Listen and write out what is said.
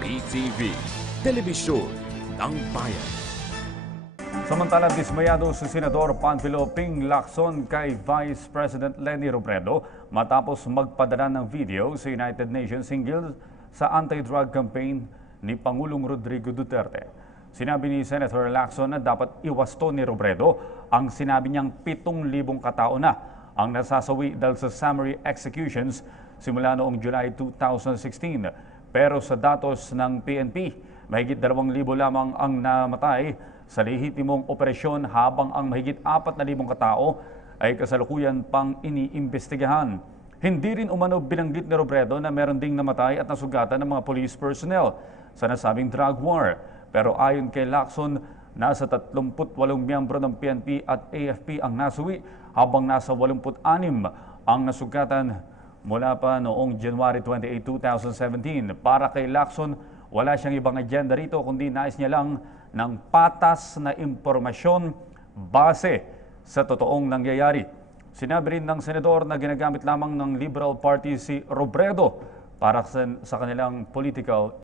PTV, Telebisyon ng Bayan. Samantala, dismayado si Senador Panfilo Ping Lacson kay Vice President Leni Robredo matapos magpadala ng video sa United Nations hinggil sa anti-drug campaign ni Pangulong Rodrigo Duterte. Sinabi ni Senator Lacson na dapat iwasto ni Robredo ang sinabi niyang 7,000 katao na ang nasasawi dahil sa summary executions simula noong July 2016. Pero sa datos ng PNP, mahigit 2,000 lamang ang namatay sa lehitimong operasyon habang ang mahigit 4,000 katao ay kasalukuyan pang iniimbestigahan. Hindi rin umano binanggit ni Robredo na meron ding namatay at nasugatan ng mga police personnel sa nasabing drug war. Pero ayon kay Lacson, nasa 38 miyembro ng PNP at AFP ang nasuwi habang nasa 86 ang nasugatan mula pa noong January 28, 2017. Para kay Lacson, wala siyang ibang agenda rito kundi nais niya lang ng patas na impormasyon base sa totoong nangyayari. Sinabi rin ng senador na ginagamit lamang ng Liberal Party si Robredo para sa kanilang political